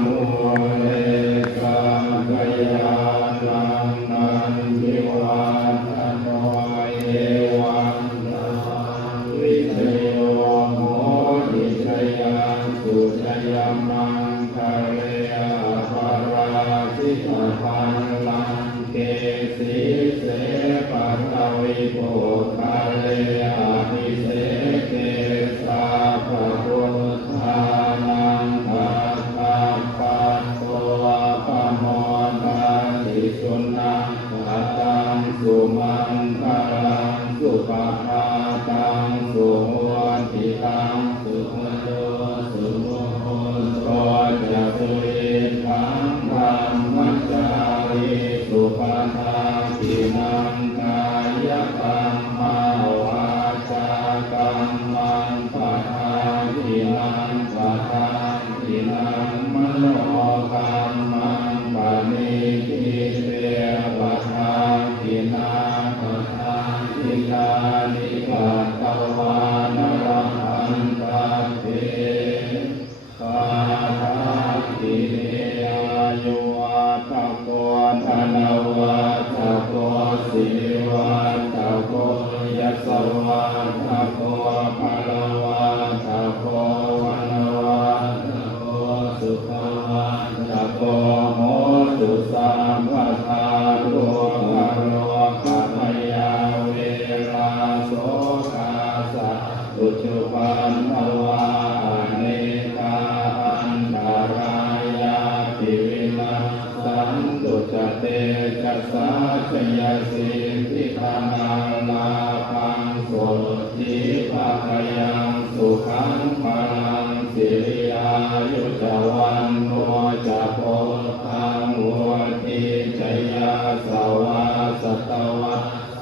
โมเลกังขยานังนันทิวาทโนเอวังวิเชโยโหติชยังสุชยมังคะเรปราชิตพันลังเกสีเสปัตตวิโภคะเรอภิเสเกสาภะพุทธานังปัสสะปัสโตปะโมทันติสุนังอัตตังสุมังคลังสุปะภาตังสุโหติตังสุขโตสุโมโหโตจะสุริทังธรรมจารีสุปาทาทินังกายกรรมวาจากรรมังปะทาทินังปะทาทินังมโนกรรมังปะนิทิเตปะทาทินาปะทาทิลานิปัตตวานรังอันตัสเตปาทาทิเนอายุวัตโกธนวัตโกสิริวัตโกยัสสวัตโกภะละวัตโกวันวัตโกสุขวัตโกโหตุสัมปทาโลภะโลภะพยาเวลาโสกาสัตตุจุปันนวาเนกาอันตารายาติวินาสันตุจเตจัสสะชยสิทธิธานังลาภังโสติภะคยังสุขังพลังสิริอายุจวันโนจะโพธังวัติจยาสวาสตวะ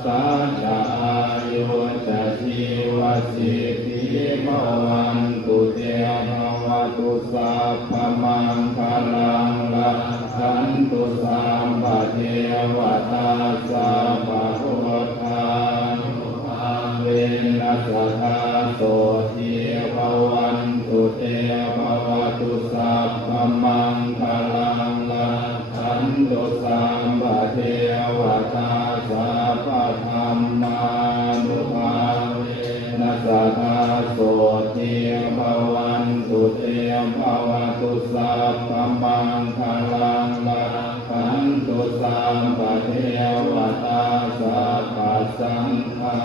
สัจจะอายุจะชีวสิทธิภวันตุเตภวตุสัพพมังคลังละขันตุสัมปะเทวตาสัพพะพุทธานุภาเวนัสสะโสทิภวันตุเตภวตุสัพพมังคลังละขันตุสัมปะเทวตาสัพพะธัมมานุภาเวนัสสะโสทิภวันตุเตภวตุสัพพมังคลังละขันตุสัมปะเทวตาสัพพะสังฆา